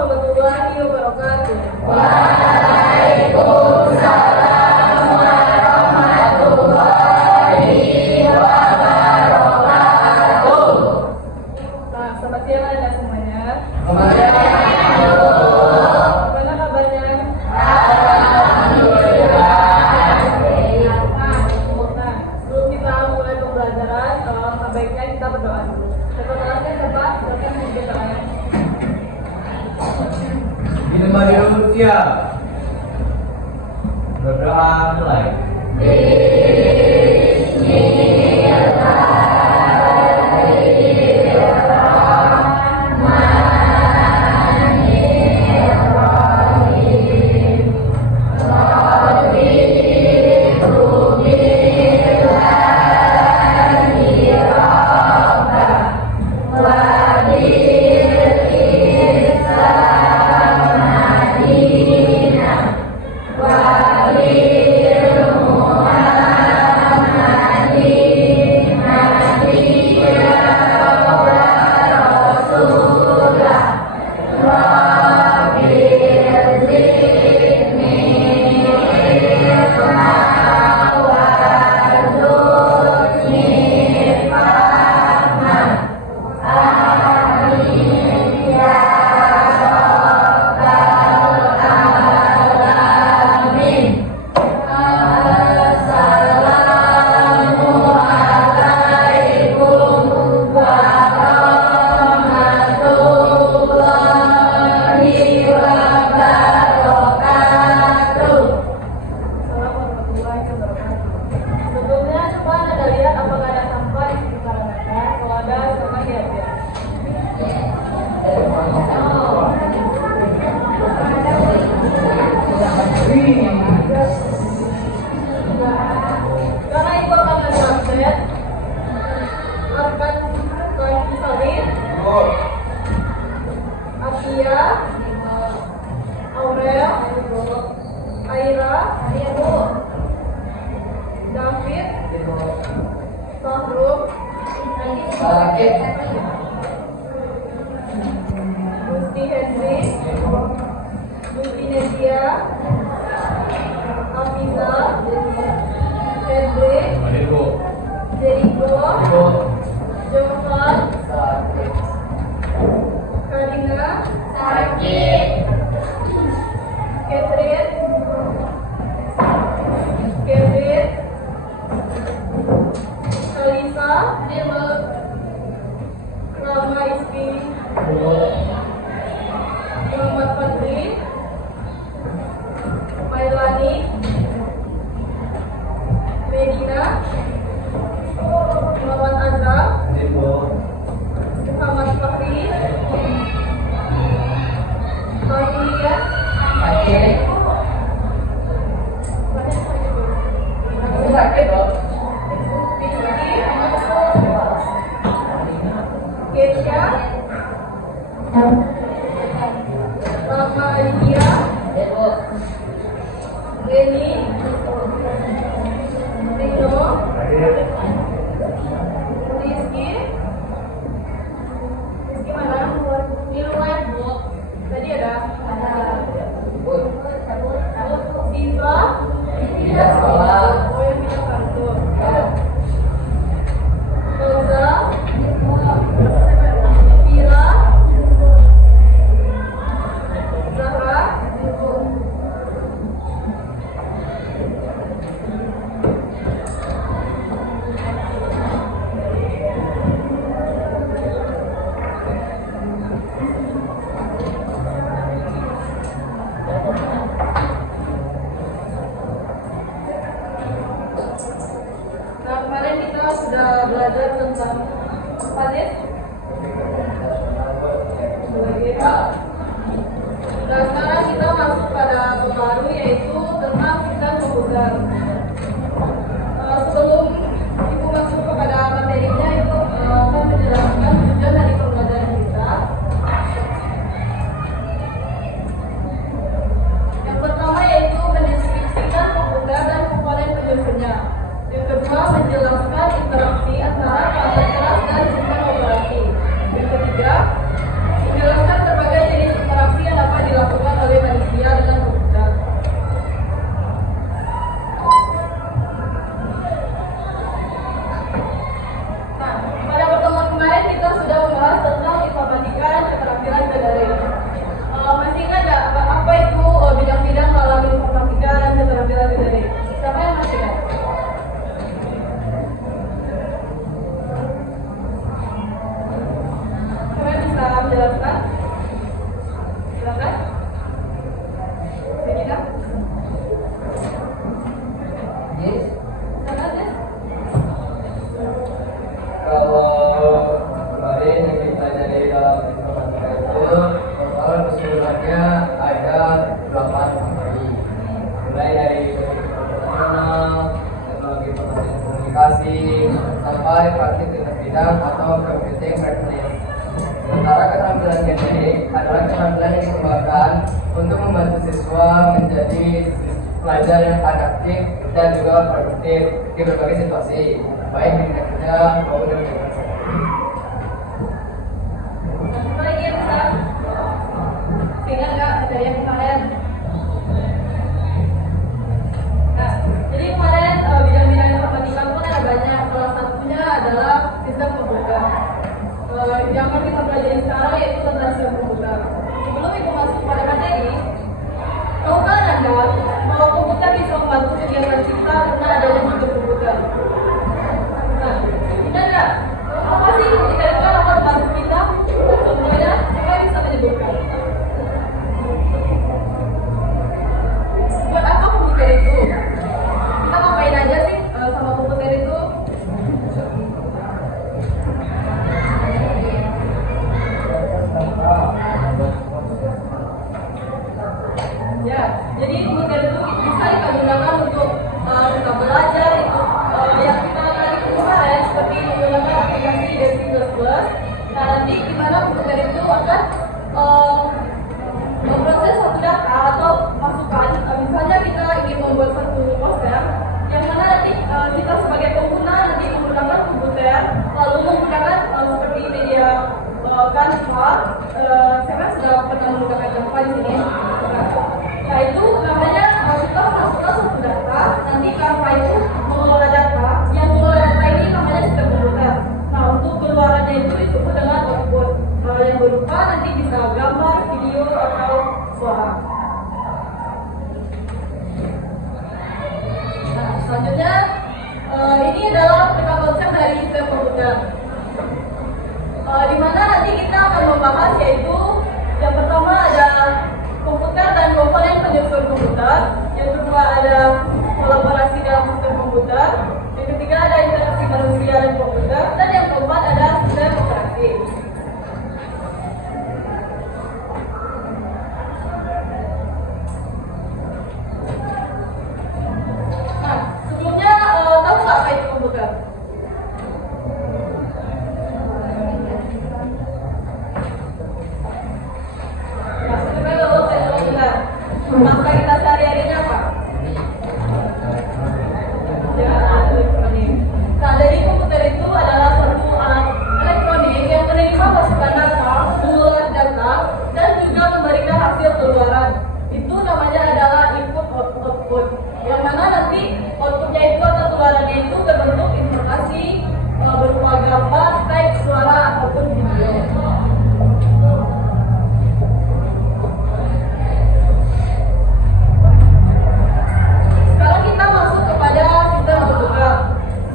warahmatullahi wabarakatuh. Waalaikumsalam warahmatullahi wabarakatuh. Nah, selamat siang Anda semuanya. Selamat siang. Gimana kabarnya? Alhamdulillah. Nah, sebelum kita mulai pembelajaran, sebaiknya kita berdoa dulu. Setelahnya cepat, silakan berdoa. Minuman dulu siap. Berdoa mulai. Sebelumnya coba Anda lihat apakah ada sampah di sekitar Anda. Kalau ada, silakan lihat. Karena itu akan mengupdate akan koleksi solid, Asia, Aurel, Aira, David, Tahrum, Gusti Henry, Gusti Nesia, Afiza, Hendrik, Jericho, Jovan, Karina, Catherine, Kevin, Kalisa, Rama Ispi, Muhammad Fadli, Mailani, Medina, Muhammad Azhar, Muhammad Fakri, Fahriya, Kesha, Rama Aditya, Reni, Rino, Rizky mana? Di luar, Bu. Tadi ada Siswa, Tidak salah. oh yang bilang kartu. Rosa, Vira, Zahra, nah kemarin kita sudah belajar tentang panet. Nah sekarang kita masuk pada baru yaitu tentang sistem pembugar. Sebelum ibu masuk kepada materinya itu akan menjelaskan tujuan dari pembelajaran kita. Yang pertama yaitu mendeskripsikan pembugar dan komponen penyusunnya. Yang kedua menjelaskan interaksi antara perangkat keras dan sistem operasi. Yang ketiga menjelaskan berbagai jenis menjelaskan? Silakan. Regina? Yes. Silakan ya. Kalau kemarin yang kita pelajari dalam informatika itu total keseluruhannya ada 8 materi, mulai dari profesional, teknologi informasi dan komunikasi, sampai praktik lintas bidang atau computing practice. Sementara keterampilan genetik adalah keterampilan yang dikembangkan untuk membantu siswa menjadi pelajar yang adaptif dan juga produktif di berbagai situasi, baik di dunia kerja maupun di dunia sehari-hari. Apa lagi yang bisa? Ingat nggak materi yang kemarin? Nah, jadi kemarin bidang-bidang informatika pun ada banyak. Salah satunya adalah sistem komputer. Yang akan kita pelajari sekarang yaitu tentang sistem komputer. Sebelum ibu masuk pada materi, tahukah Anda bahwa komputer bisa membantu kegiatan kita karena adanya sistem komputer? Nah, benar nggak? Apa sih komputer itu yang akan membantu kita? Contohnya, siapa yang bisa menyebutkan? Buat apa komputer itu? Kita ngapain aja sih sama komputer itu? Ya, jadi komputer itu bisa kita gunakan untuk kita belajar itu yang kita tadi kemarin seperti menggunakan aplikasi C++. Nah, nanti gimana komputer itu akan memproses satu data atau masukan. Misalnya kita ingin membuat satu poster yang mana nanti kita sebagai pengguna nanti menggunakan komputer lalu menggunakan seperti media Canva. Saya sudah pernah menggunakan Canva di sini. Nah, itu namanya kita masukkan satu data, nanti Canva itu mengelola data, yang mengelola data ini namanya sistem komputer. Nah, untuk keluarannya itu disebut dengan output yang berupa nanti bisa gambar, video, atau suara. Nah, selanjutnya ini adalah peta konsep dari sistem komputer. Di mana nanti kita akan membahas yaitu yang pertama ada komputer dan komponen penyusun komputer, yang kedua ada kolaborasi dalam sistem komputer, yang ketiga ada interaksi manusia dan komputer, dan yang keempat ada sistem operasi. Nah, sebelumnya tahu nggak apa itu komputer? Maka kita sehari-harinya apa? Ya, elektronik. Nah, dari komputer itu adalah suatu alat elektronik yang menerima masukan data, mengelola data, dan juga memberikan hasil keluaran. Itu namanya adalah input output. Yang mana nanti outputnya itu atau keluarannya itu berbentuk informasi berupa gambar, teks, suara, ataupun video. Sekarang kita masuk kepada sistem komputer.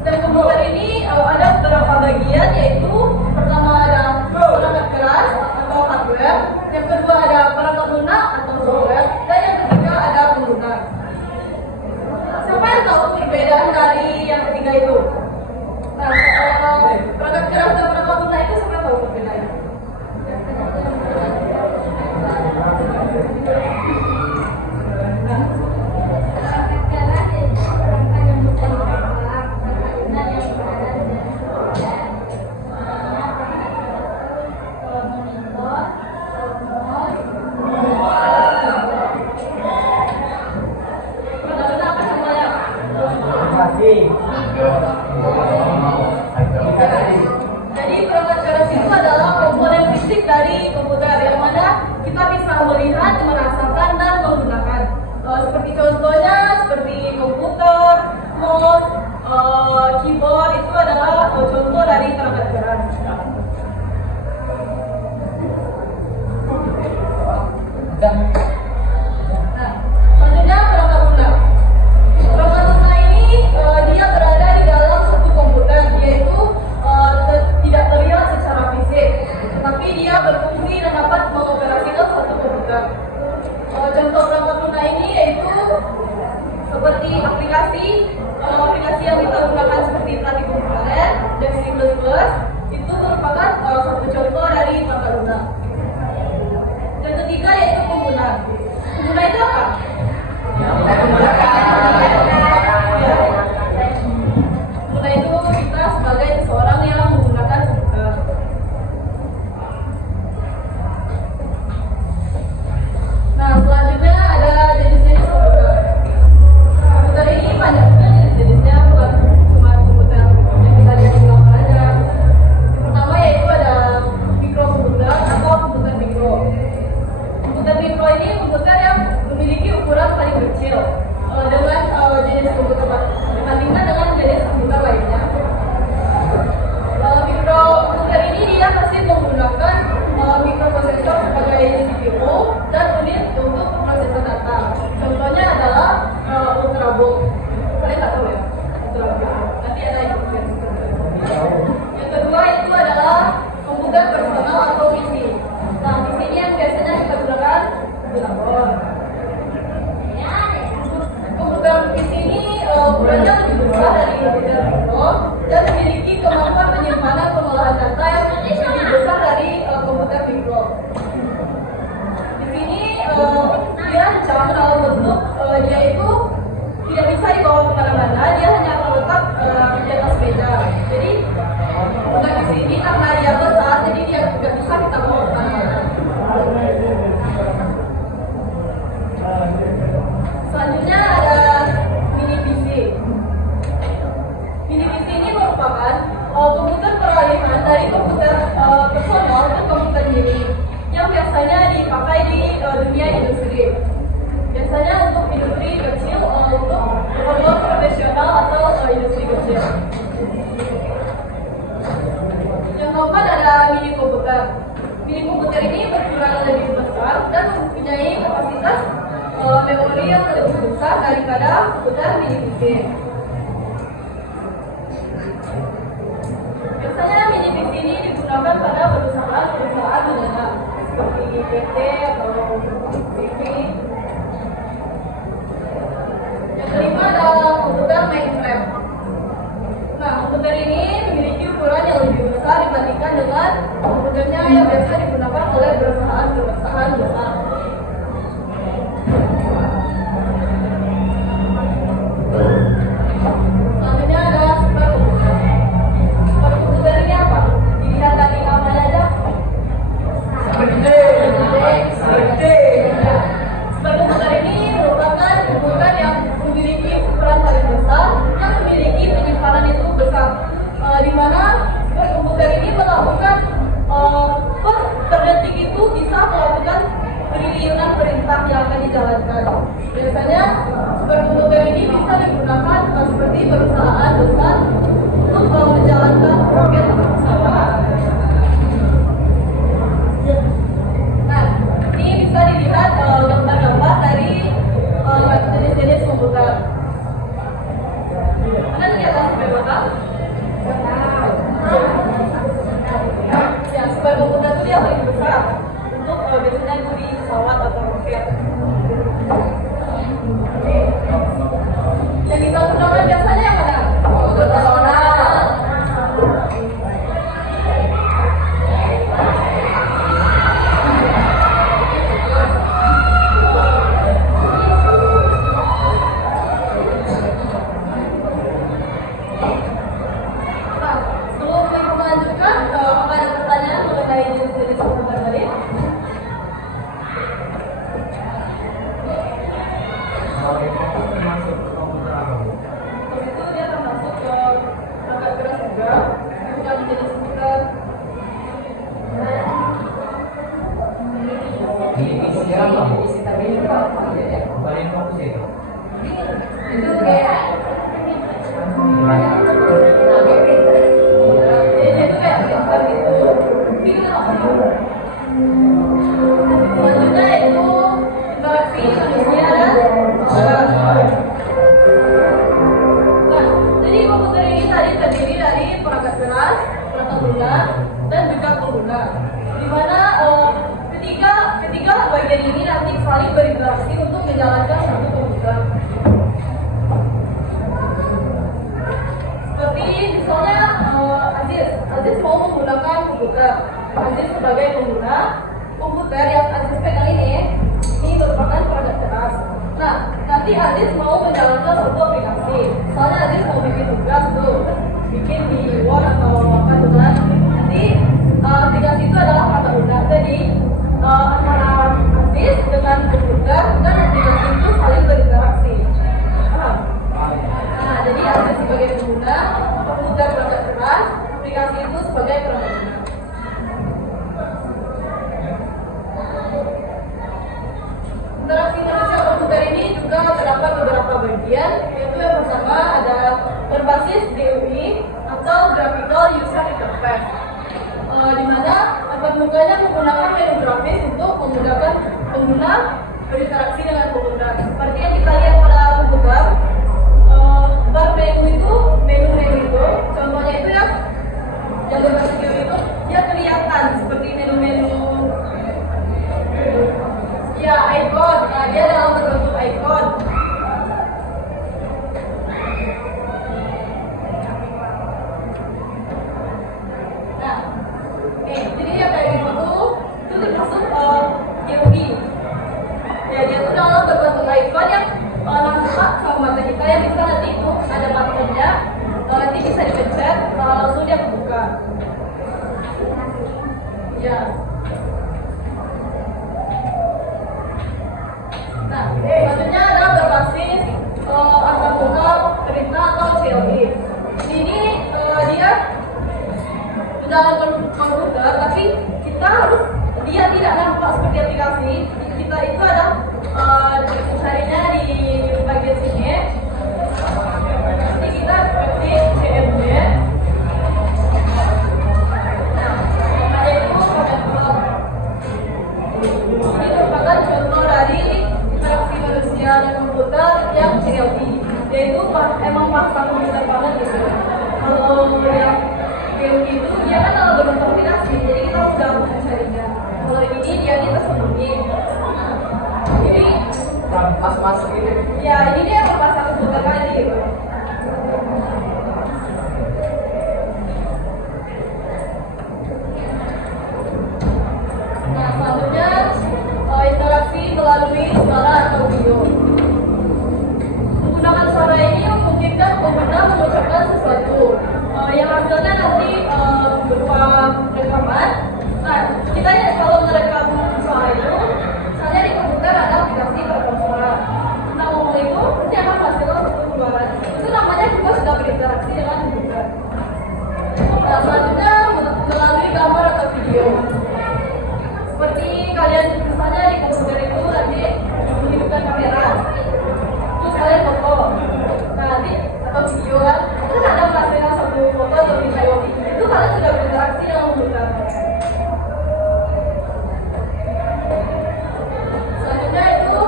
Sistem komputer ini ada beberapa bagian, yaitu pertama ada perangkat keras atau hardware, yang kedua ada perangkat lunak atau software, dan yang ketiga ada pengguna. Siapa yang tahu perbedaan dari yang ketiga itu? Nah, perangkat keras dan perangkat lunak itu siapa tahu perbedaannya? Jadi perangkat keras itu adalah komponen fisik dari komputer yang mana kita bisa melihat, merasakan, dan menggunakan. Seperti contohnya seperti komputer, mouse, keyboard itu adalah contoh dari perangkat keras. Nah, selanjutnya perangkat lunak. Perangkat lunak ini dia berada di dalam satu komputer, yaitu tidak terlihat secara fisik, tetapi dia berfungsi Mini komputer ini berukuran lebih besar dan mempunyai kapasitas memori yang lebih besar daripada komputer mini PC. Biasanya mini PC ini digunakan pada perusahaan menengah seperti PT atau TV. Yang kelima adalah komputer mainframe. Nah, komputer ini memiliki ukuran yang lebih besar dibandingkan dengan komputernya yang biasa digunakan oleh perusahaan besar. Selanjutnya adalah superkomputer. Superkomputer ini apa? Dilihat dari namanya aja. Superkomputer ini merupakan komputer yang memiliki ukuran paling besar yang memiliki penyimpanan itu besar, di mana superkomputer ini melakukan per detik itu bisa melakukan triliunan perintah yang akan dijalankan. Biasanya superkomputer ini bisa digunakan seperti perusahaan besar untuk menjalankan proyek pesawat. Nah, ini bisa dilihat gambar-gambar dari jenis-jenis komputer. Anda lihat sampai mana? Ya, superkomputer itu yang paling besar untuk biasanya itu di pesawat atau roket. Yang kita gunakan biasanya yang mana? Personal. Nah, sebelum ibu melanjutkan, apa ada pertanyaan mengenai jenis-jenis komputer tadi? Terus itu dia termasuk ke perangkat keras juga, bukan jenis komputer. Itu kayak selanjutnya itu interaksi manusia dan orang. Nah, jadi komputer ini tadi terdiri dari perangkat keras, perangkat lunak, dan juga pengguna. Di mana ketiga bagian ini nanti saling berinteraksi untuk menjalankan satu komputer. Seperti misalnya Aziz mau menggunakan komputer. Aziz sebagai pengguna komputer yang Aziz pegang ini merupakan perangkat keras. Nah, nanti Aziz mau menjalankan suatu aplikasi. Soalnya Aziz mau bikin tugas tuh, bikin di Word atau apa tuh kan. Nanti aplikasi itu adalah perangkat lunak. Jadi antara Aziz dengan komputer dan aplikasi itu saling berinteraksi. Paham? Nah, jadi Aziz sebagai pengguna, komputer perangkat keras, aplikasi itu sebagai perangkat lunak. Interaksi manusia komputer ini juga terdapat beberapa bagian, yaitu yang pertama ada berbasis GUI atau Graphical User Interface, di mana pembukanya menggunakan menu grafis untuk memudahkan pengguna berinteraksi dengan komputer. Seperti yang kita lihat pada komputer, bar menu itu, contohnya itu ya, yang berbasis GUI itu dia kelihatan seperti menu-menu. Ya, icon. Nah, dia dalam berbentuk icon. Nah, jadi yang kayak gitu itu termasuk GUI. Ya, dia itu dalam berbentuk icon yang nampak sama mata kita, yang bisa nanti itu ada buttonnya, nanti bisa dipencet, langsung dia kebuka. Ya. Nah, selanjutnya adalah berbasis antarmuka perintah atau CLI. Ini dia dalam komputer, tapi kita harus dia tidak nampak seperti aplikasi. Kita itu ada carinya di bagian sini. Nanti kita ketik CMD. Nah, ada itu masuk ini. Ya, ini dia pembahasan komputer tadi. Nah, selanjutnya interaksi melalui suara atau video. Menggunakan suara ini memungkinkan pengguna mengucapkan sesuatu yang hasilnya nanti berupa rekaman. Nah, kita ya kalau merekam suara itu, misalnya di komputer ada aplikasi perekam suara. Nah, ngomong itu nanti akan menghasilkan suatu keluaran. Itu namanya juga sudah berinteraksi dengan komputer. Nah, selanjutnya melalui gambar atau video. Seperti kalian misalnya di komputer itu nanti menghidupkan kamera, terus kalian foto, nah nanti atau video kan, terus ada menghasilkan satu foto atau video, itu kalian sudah berinteraksi dengan komputer. Selanjutnya itu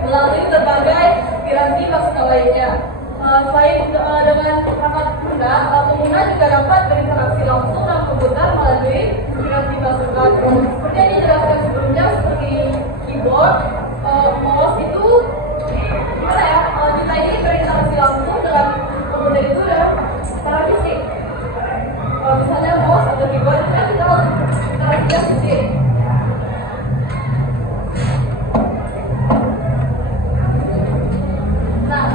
melalui berbagai piranti maksud lainnya. Selain dengan perangkat guna, pengguna juga dapat berinteraksi langsung dengan komputer melalui piranti masukan. Seperti yang dijelaskan sebelumnya, seperti keyboard, mouse itu gimana ya? Kita ini berinteraksi langsung dengan komputer itu ya secara fisik. Misalnya mouse atau keyboard itu kan kita interaksinya fisik. Nah,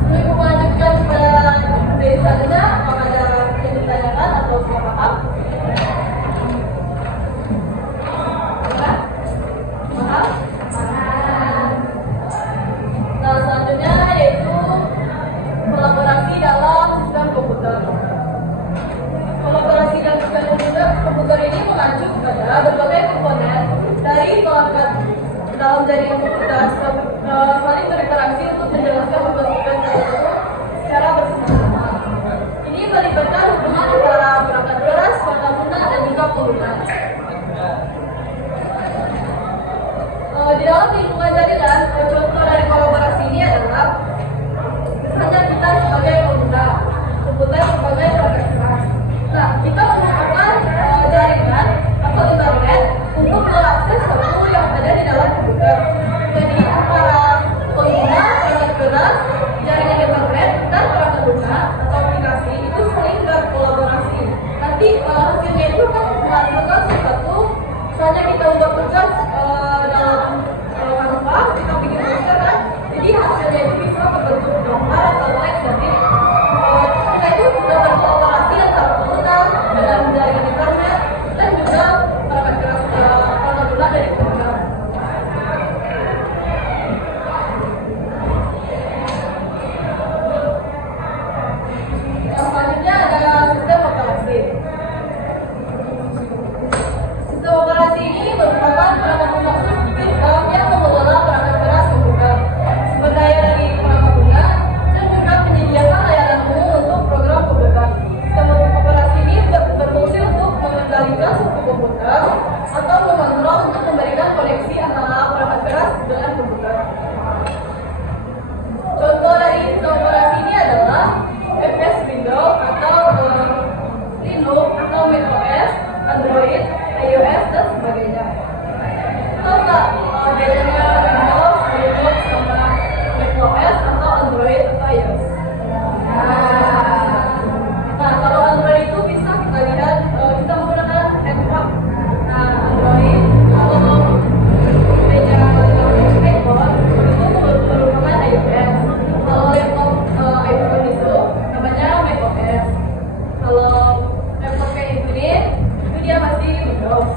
sebelum melanjutkan kepada materi selanjutnya, apakah ada yang ditanyakan atau sudah paham? Paham? Nah, selanjutnya yaitu kolaborasi dalam sistem komputer. Kolaborasi dalam sistem komputer ini mengacu kepada berbagai komponen dari perangkat dalam jaringan komputer saling berinteraksi untuk menjelaskan pembentukan tersebut secara bersama-sama. Ini melibatkan hubungan antara perangkat keras, pengguna, dan juga pengguna. Di dalam lingkungan jaringan, contoh dari kolaborasi ini adalah misalnya kita sebagai pengguna, komputer sebagai perangkat keras. Nah, kita menggunakan jaringan atau internet untuk mengakses sesuatu yang ada di dalam komputer. Jadi antara pengguna perangkat keras, jaringan internet, dan perangkat guna atau aplikasi itu saling berkolaborasi. Nanti hasilnya itu kan menghasilkan sesuatu. Misalnya kita membuat tugas dalam Canva, kita bikin poster kan, jadi hasilnya itu bisa berbentuk gambar atau teks. Jadi kita itu sudah berkolaborasi antara pengguna dengan jaringan internet dan juga perangkat keras perangkat guna dari pengguna. Selanjutnya ada sistem operasi. Sistem operasi ini merupakan perangkat khusus sistem yang mengelola perangkat keras komputer, sumber daya dari perangkat guna, dan juga menyediakan layanan umum untuk program komputer. Sistem operasi ini berfungsi untuk mengendalikan suatu komputer atau mengontrol untuk memberikan koneksi antara perangkat keras dengan komputer. Contoh dari sistem operasi ini adalah MS Windows atau Linux atau macOS, Android, iOS, dan sebagainya. Tahu nggak bedanya Windows, Linux, sama macOS atau Android atau iOS? Nah, kalau Android itu bisa kita lihat kita menggunakan laptop. Nah, Android kalau meja iPhone itu merupakan iOS. Kalau laptop iPhone itu namanya macOS. Kalau laptop kayak ini itu dia masih Windows.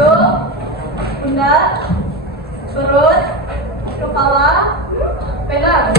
hidung, pundak, perut, kepala, pena.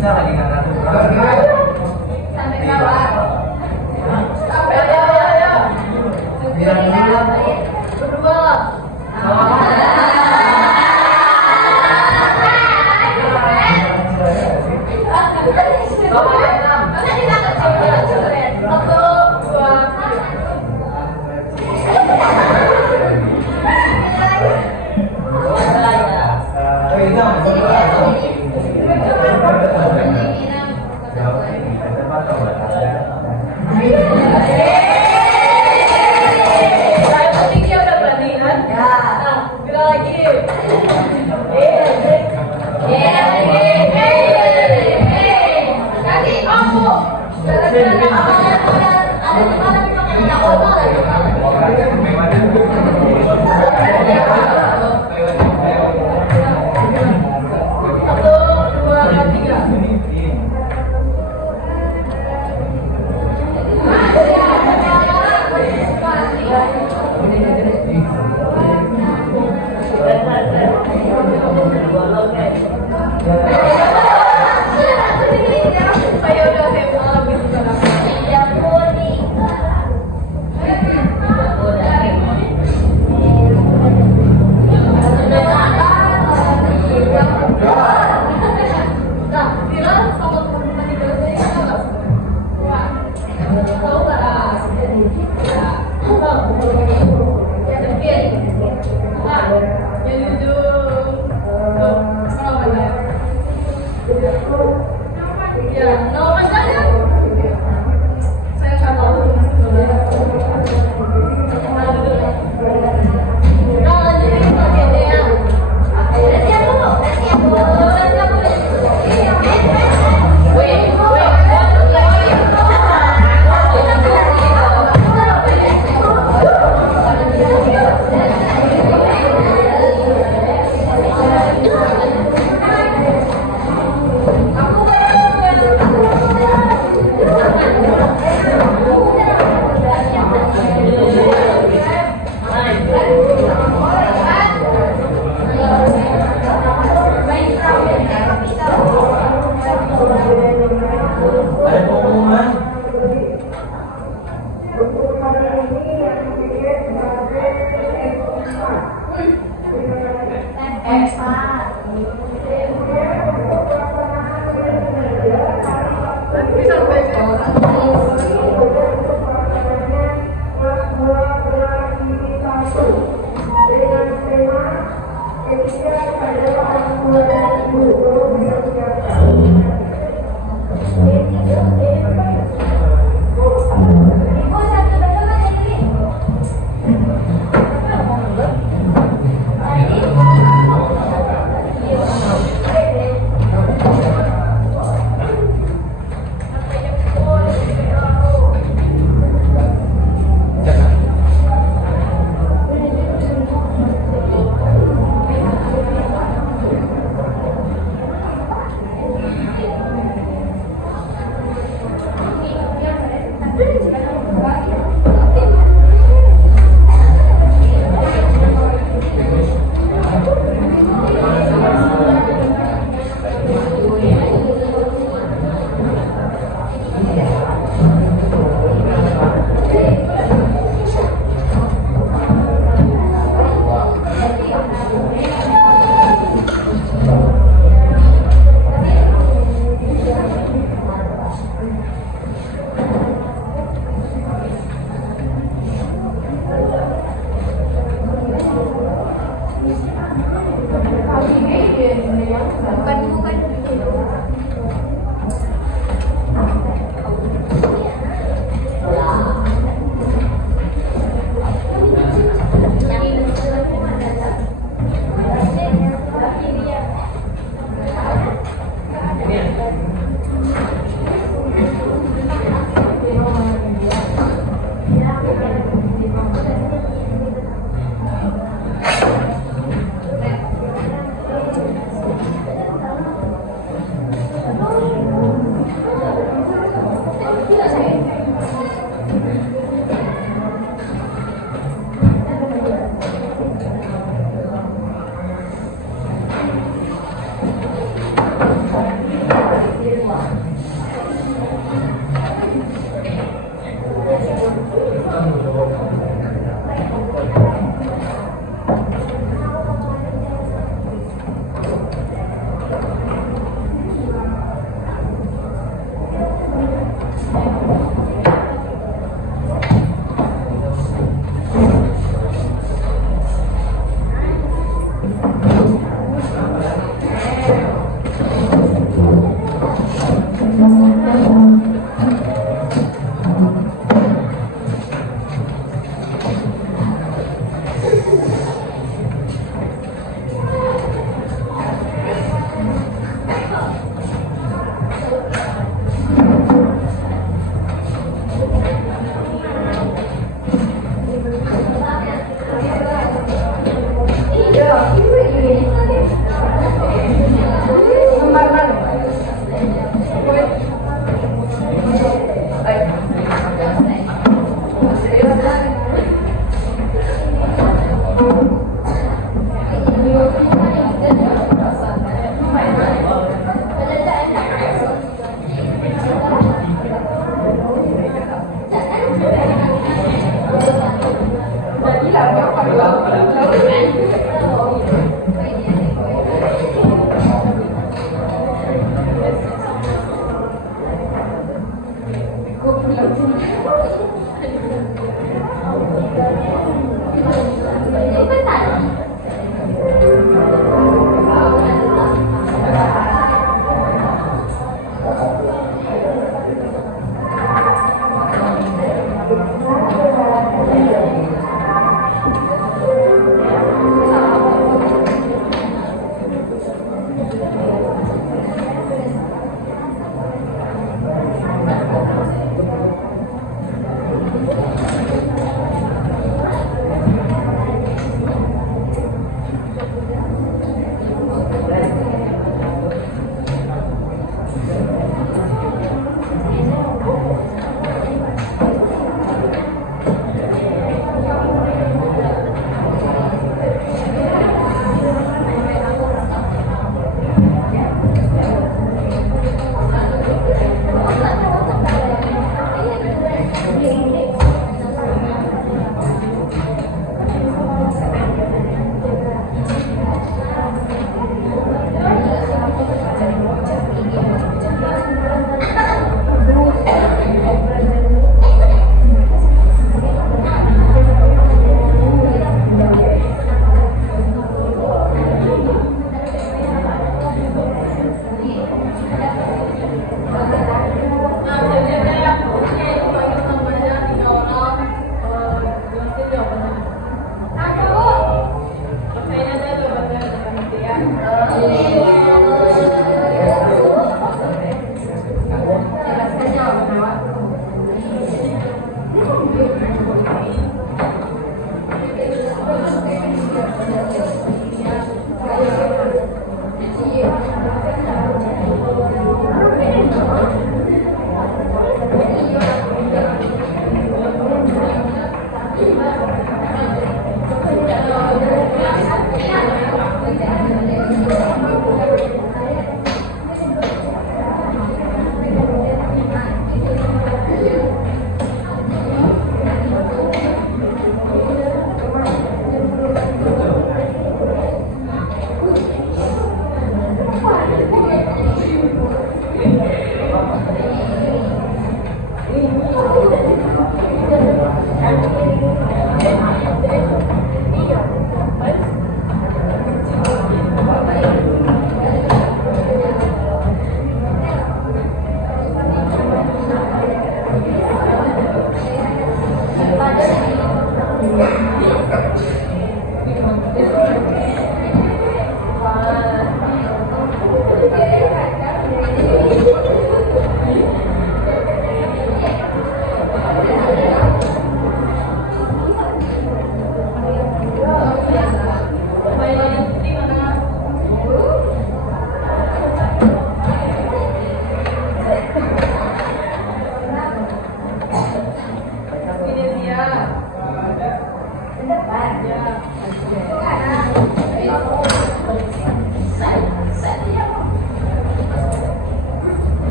bisa lagi nggak ngatur. Sampai kapan? Sampai ayo. Biar dulu. Berdua.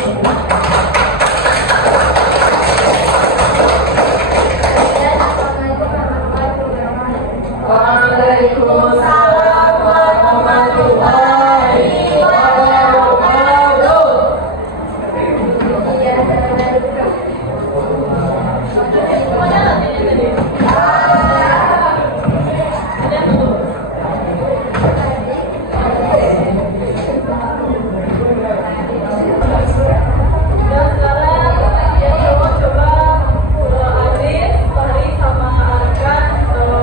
Waalaikumsalam warahmatullahi wabarakatuh. Dan sekarang yang coba Aziz, Fahri, sama Arkan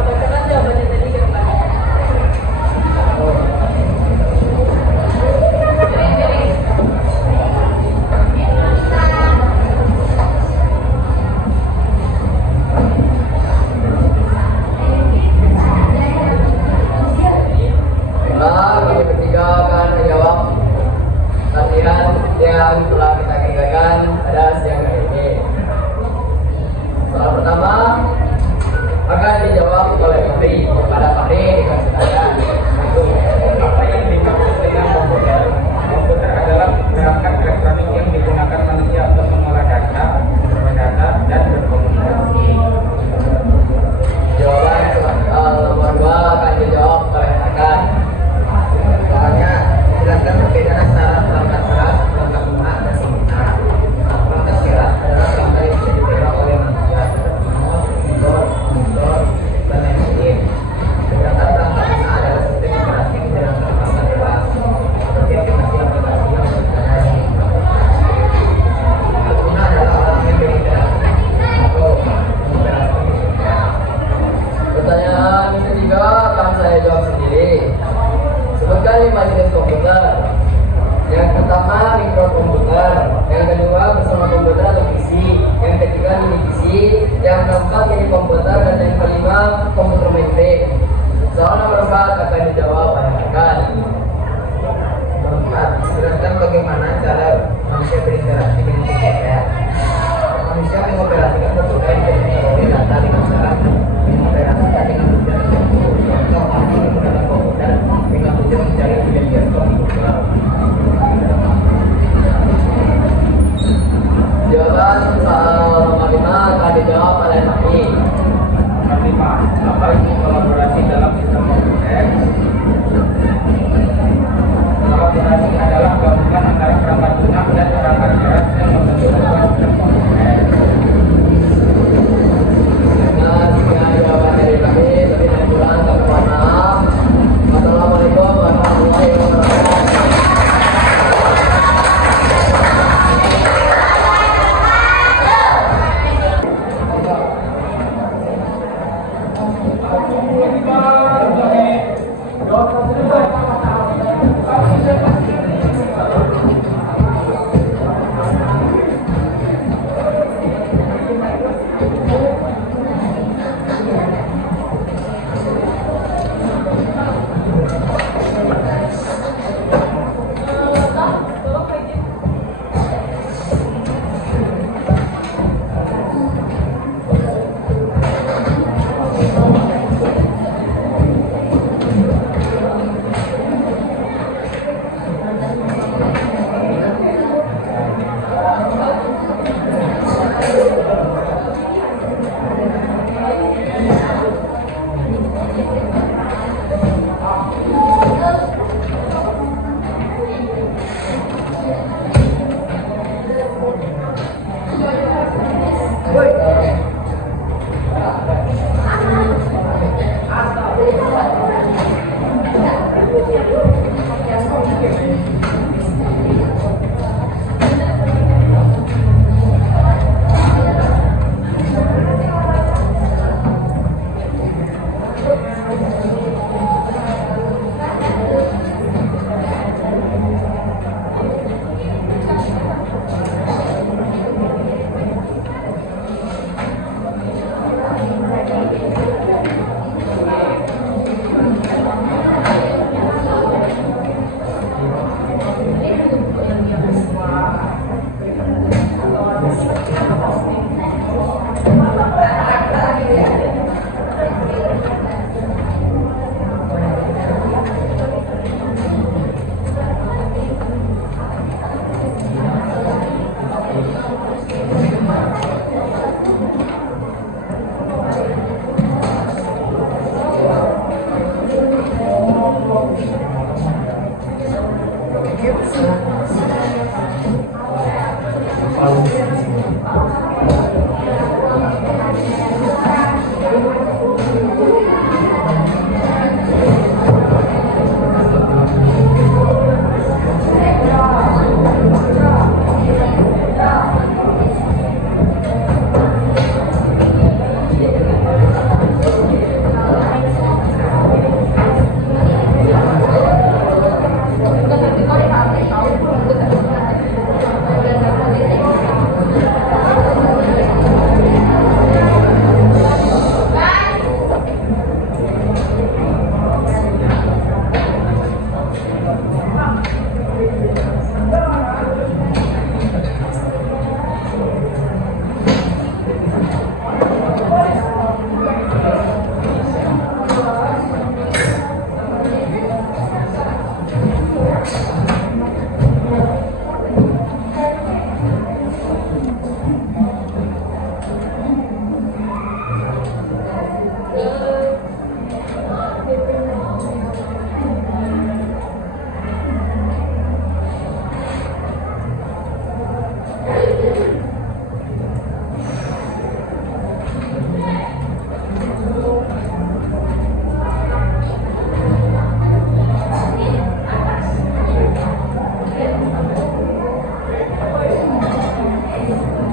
bacakan jawabannya tadi ke depan. Nah, kami bertiga akan menjawab latihan yang telah kita kerjakan pada siang hari ini. Soal pertama akan dijawab oleh Fahri. Kepada Fahri dikasih tanya. Apa yang dimaksud dengan komputer? Komputer adalah perangkat elektronik yang digunakan manusia untuk mengolah data, berdata, dan berkomunikasi. Jawaban soal nomor 2 akan dijawab oleh Arkan. Soalnya jelaskan perbedaan antara perangkat keras, perangkat lunak, dan sinkron. Perangkat keras adalah perangkat yang bisa dipegang oleh manusia seperti mouse, keyboard, monitor, dan lain-lain. Sedangkan perangkat lunak adalah sistem operasi yang menjalankan perangkat keras, seperti aplikasi-aplikasi yang berada di perangkat lunak adalah orang yang berinteraksi atau mengoperasikan mesinnya. Pertanyaan ketiga akan saya jawab sendiri. Sebutkan 5 jenis komputer. Yang pertama mikrokomputer, yang kedua bersama komputer atau PC, yang ketiga mini PC, yang keempat mini komputer, dan yang kelima komputer mainframe. Soal nomor 4 akan dijawab oleh Arkan. Keempat, jelaskan bagaimana cara manusia berinteraksi dengan komputer. Manusia mengoperasikan komputer untuk memperoleh data dengan cara mengoperasikan dengan tujuan tertentu. Contoh, kami menggunakan komputer dengan tujuan mencari video di Google. Jawaban soal nomor 5 akan dijawab oleh Fahri. Nomor 5. Apa itu kolaborasi dalam sistem komputer? Kolaborasi adalah gabungan antara perangkat lunak dan perangkat keras yang membentuk sebuah sistem komputer. Nah, sekian jawaban dari kami. Lebih dan kurang kami mohon maaf. Wassalamualaikum warahmatullahi wabarakatuh.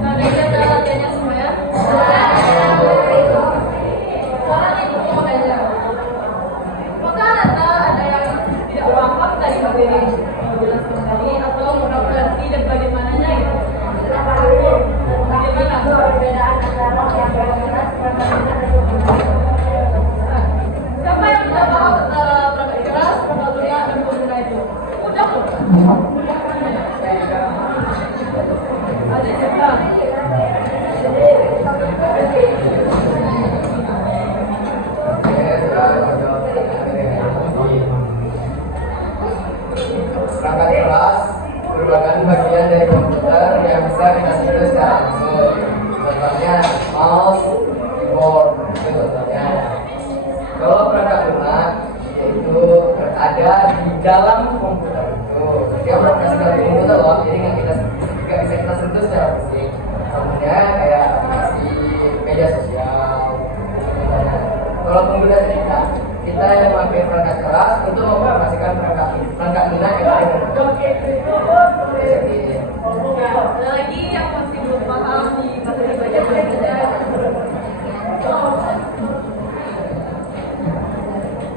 Nah, ini ada latihannya semua ya. Sekarang itu mau belajar. Maka ada yang tidak paham dari materi jelaskan tadi atau mau berarti dan bagaimananya gitu. Bagaimana perbedaan antara yang keras siapa yang tidak paham antara perangkat keras, perangkat lunak, dan pengguna itu? Udah loh. Ada siapa? Perangkat keras merupakan bagian dari komputer yang bisa kita sentuh secara langsung. Contohnya mouse, keyboard, itu contohnya. Kalau perangkat lunak yaitu berada di dalam komputer itu. Dia beroperasi di komputer loh, jadi nggak bisa kita sentuh secara fisik. Contohnya kayak aplikasi media sosial. Kalau pengguna kita yang memakai perangkat keras untuk mengoperasikan perangkat lunak yang lain. Ada lagi yang masih belum paham di materi belajar.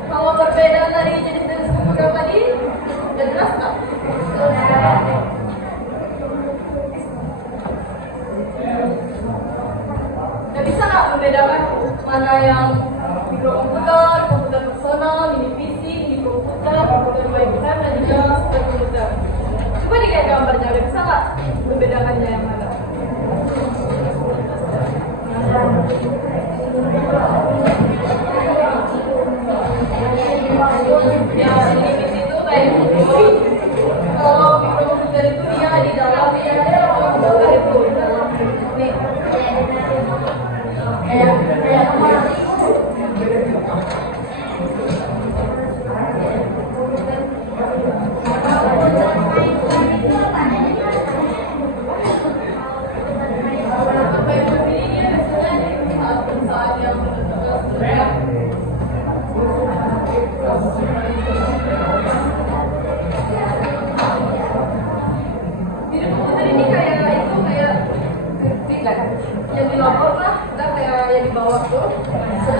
Kalau perbedaan dari jenis-jenis komputer tadi, udah jelas nggak? Udah bisa nggak membedakan mana yang mikrokomputer, komputer personal, mini PC, mini komputer, komputer webcam, dan juga superkomputer? Coba dilihat gambarnya, udah bisa nggak membedakannya yang mana? Ya, mini PC itu kayak gitu. Kalau mikrokomputer itu dia di dalam komputer itu. Nih. Apa yang dipilih biasanya saat yang di komputer ini kayak itu kayak yang di laptop lah, kita kayak yang di bawah tuh kita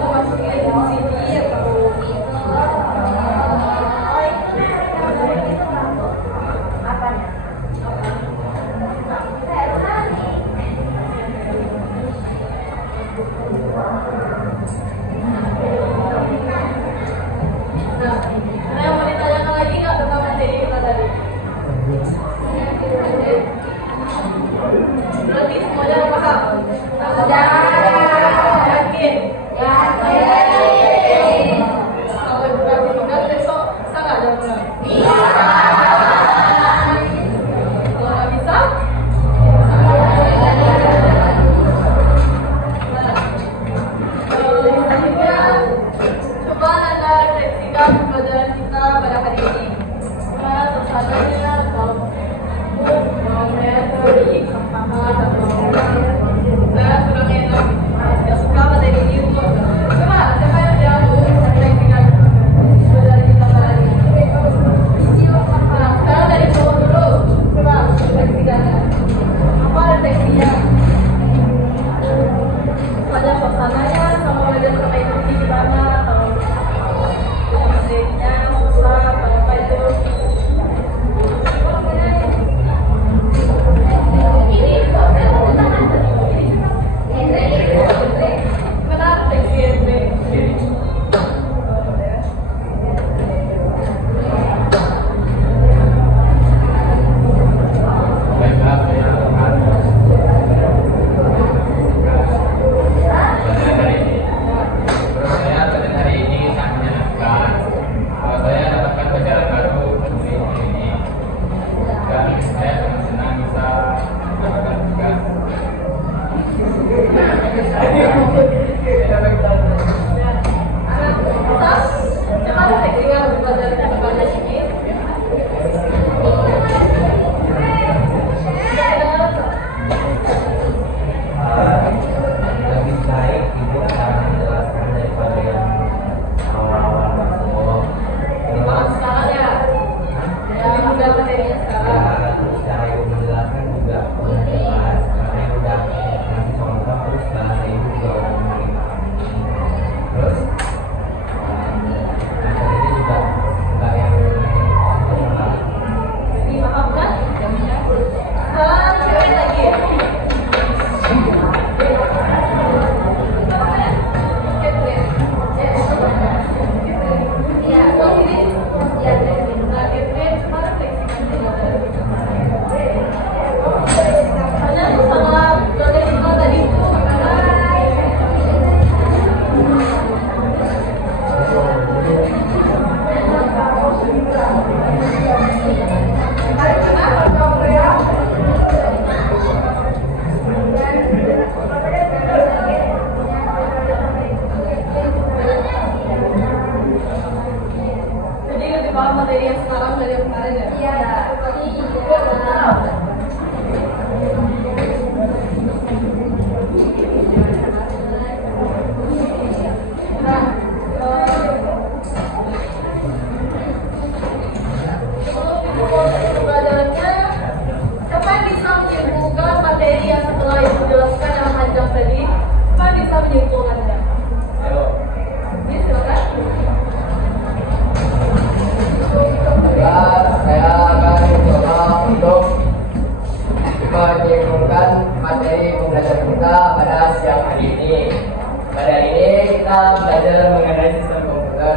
masukin CD atau apanya? pada materinya sekarang. Ya, terus cara ibu menjelaskan juga jelas karena yang udah ngasih contoh, terus bahasa ibu juga udah mulai pahami. Terus materinya juga nggak yang susah banget. Dimaafkan jamnya. Sekarang cewek lagi ya. Jadi lebih paham materi yang sekarang dari yang kemarin ya? Iya. Nah, pembelajarannya, siapa yang bisa menyimpulkan materi yang setelah ibu jelaskan yang panjang tadi? Siapa yang bisa menyimpulkannya? Ayo. Ini silakan. Ya, saya akan mencoba untuk menyimpulkan materi pembelajaran kita pada siang hari ini. Pada hari ini kita belajar mengenai sistem komputer.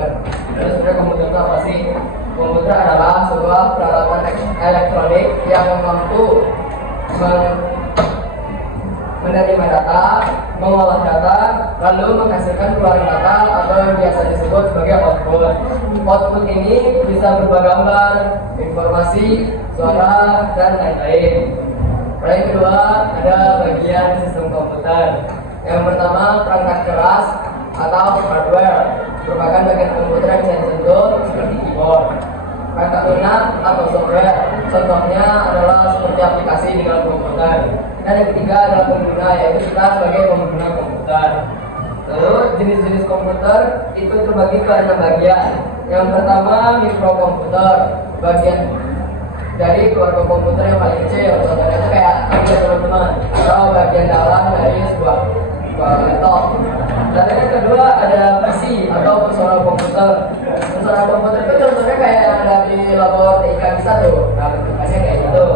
Terus sebenarnya komputer itu apa sih? Komputer adalah sebuah peralatan elektronik yang mampu menerima data, mengolah data, lalu menghasilkan keluaran data atau yang biasa disebut sebagai output. Output ini bisa berupa gambar, informasi, suara, dan lain-lain. Yang kedua ada bagian sistem komputer. Yang pertama perangkat keras atau hardware, merupakan bagian komputer yang bisa disentuh seperti keyboard. Perangkat lunak atau software, contohnya adalah seperti aplikasi di dalam komputer. Dan yang ketiga adalah pengguna, yaitu kita sebagai pengguna komputer. Lalu jenis-jenis komputer itu terbagi ke 6 bagian. Yang pertama mikrokomputer, bagian dari keluarga komputer yang paling kecil, contohnya itu kayak ya teman-teman, atau bagian dalam dari sebuah laptop. Dan yang kedua ada PC atau personal komputer. Personal komputer itu contohnya kayak yang ada di labor TIK bisa tuh, nah bentukannya kayak gitu.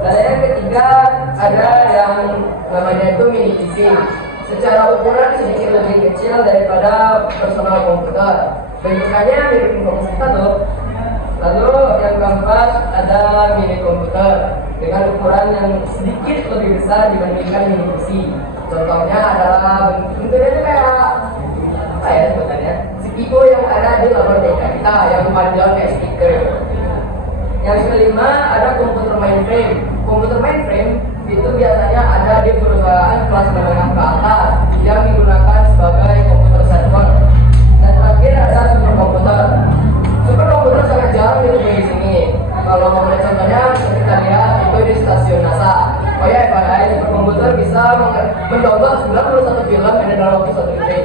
Dan yang ketiga ada yang namanya itu mini PC. Secara ukuran sedikit lebih kecil daripada personal komputer. Bentukannya mirip komputer kita tuh. Lalu yang keempat ada mini komputer dengan ukuran yang sedikit lebih besar dibandingkan mini PC. Contohnya adalah bentuknya itu kayak apa ya sebenarnya? Sekipo yang ada di labor TK kita yang panjang kayak stiker. Yang kelima ada komputer mainframe. Komputer mainframe itu biasanya ada di perusahaan kelas menengah ke atas yang digunakan sebagai komputer server. Dan terakhir ada superkomputer. Superkomputer sangat jarang ditemui di sini. Kalau mau melihat contohnya, kita lihat itu di stasiun NASA. Oh ya, FYI, superkomputer bisa mendownload 91 film yang dalam waktu 1 detik.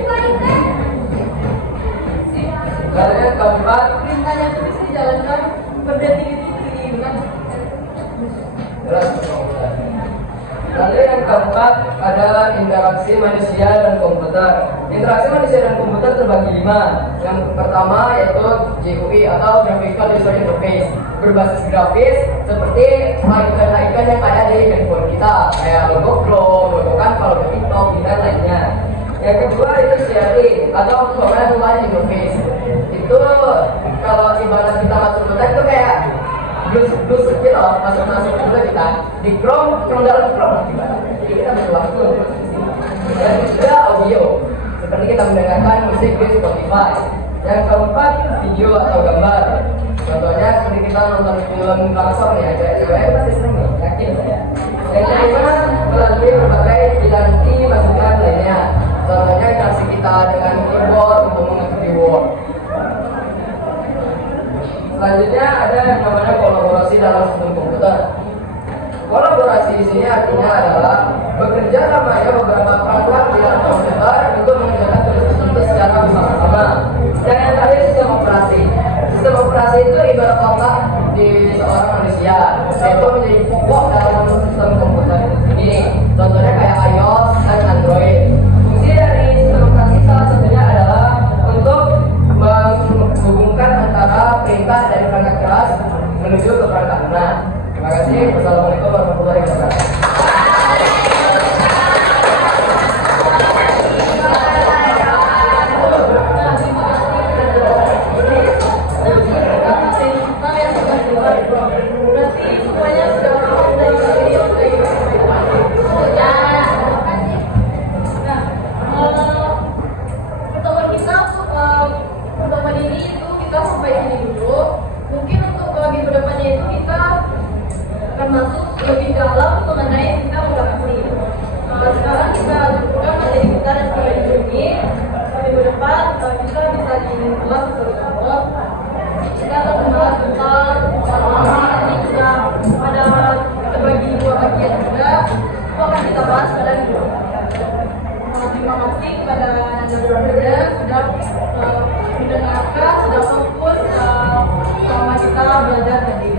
Lalu yang keempat, Perintah yang bisa dijalankan berdetik itu bukan? jelas superkomputer. Lalu yang keempat ada interaksi manusia dan komputer. Interaksi manusia dan komputer terbagi 5. Yang pertama yaitu GUI atau Graphical User Interface, berbasis grafis seperti icon-icon yang ada di handphone kita, kayak logo Chrome, logo Canva, logo TikTok, dan lainnya. Yang kedua itu CRT atau Command Line Interface. Itu kalau ibarat kita masuk ke tag itu kayak blus gitu loh, masuk juga kita di Chrome dalam Chrome gimana? Jadi kita butuh waktu. Dan ketiga audio, seperti kita mendengarkan musik di Spotify. Yang keempat video atau gambar. Contohnya seperti kita nonton film Klaxon ya, cewek pasti sering nih, yakin saya. Yang kelima melalui berbagai piranti masukan lainnya. Contohnya interaksi kita dengan keyboard untuk mengetik keyword. Selanjutnya ada yang namanya kolaborasi dalam sistem komputer. Kolaborasi di sini artinya adalah bekerja samanya beberapa perangkat di dalam komputer untuk mengerjakan tugas tersebut secara bersama-sama. Dan yang terakhir sistem operasi. Sistem operasi itu ibarat otak di seorang manusia, yaitu menjadi pokok dalam sistem komputer ini. Contohnya kayak iOS dan Android. Fungsi dari sistem operasi salah satunya adalah untuk menghubungkan antara perintah dari perangkat keras menuju ke perangkat lunak. Terima kasih. Wassalamualaikum warahmatullahi wabarakatuh. Masuk lebih dalam mengenai sistem operasi. Sekarang kita buka materi kita dan mulai ini. Minggu depan kita bisa diulas bersama. Kita akan membahas tentang nanti kita ada terbagi dua bagian juga. Itu akan kita bahas pada minggu depan. Terima kasih kepada Nanda Brother sudah mendengarkan, sudah fokus selama kita belajar tadi.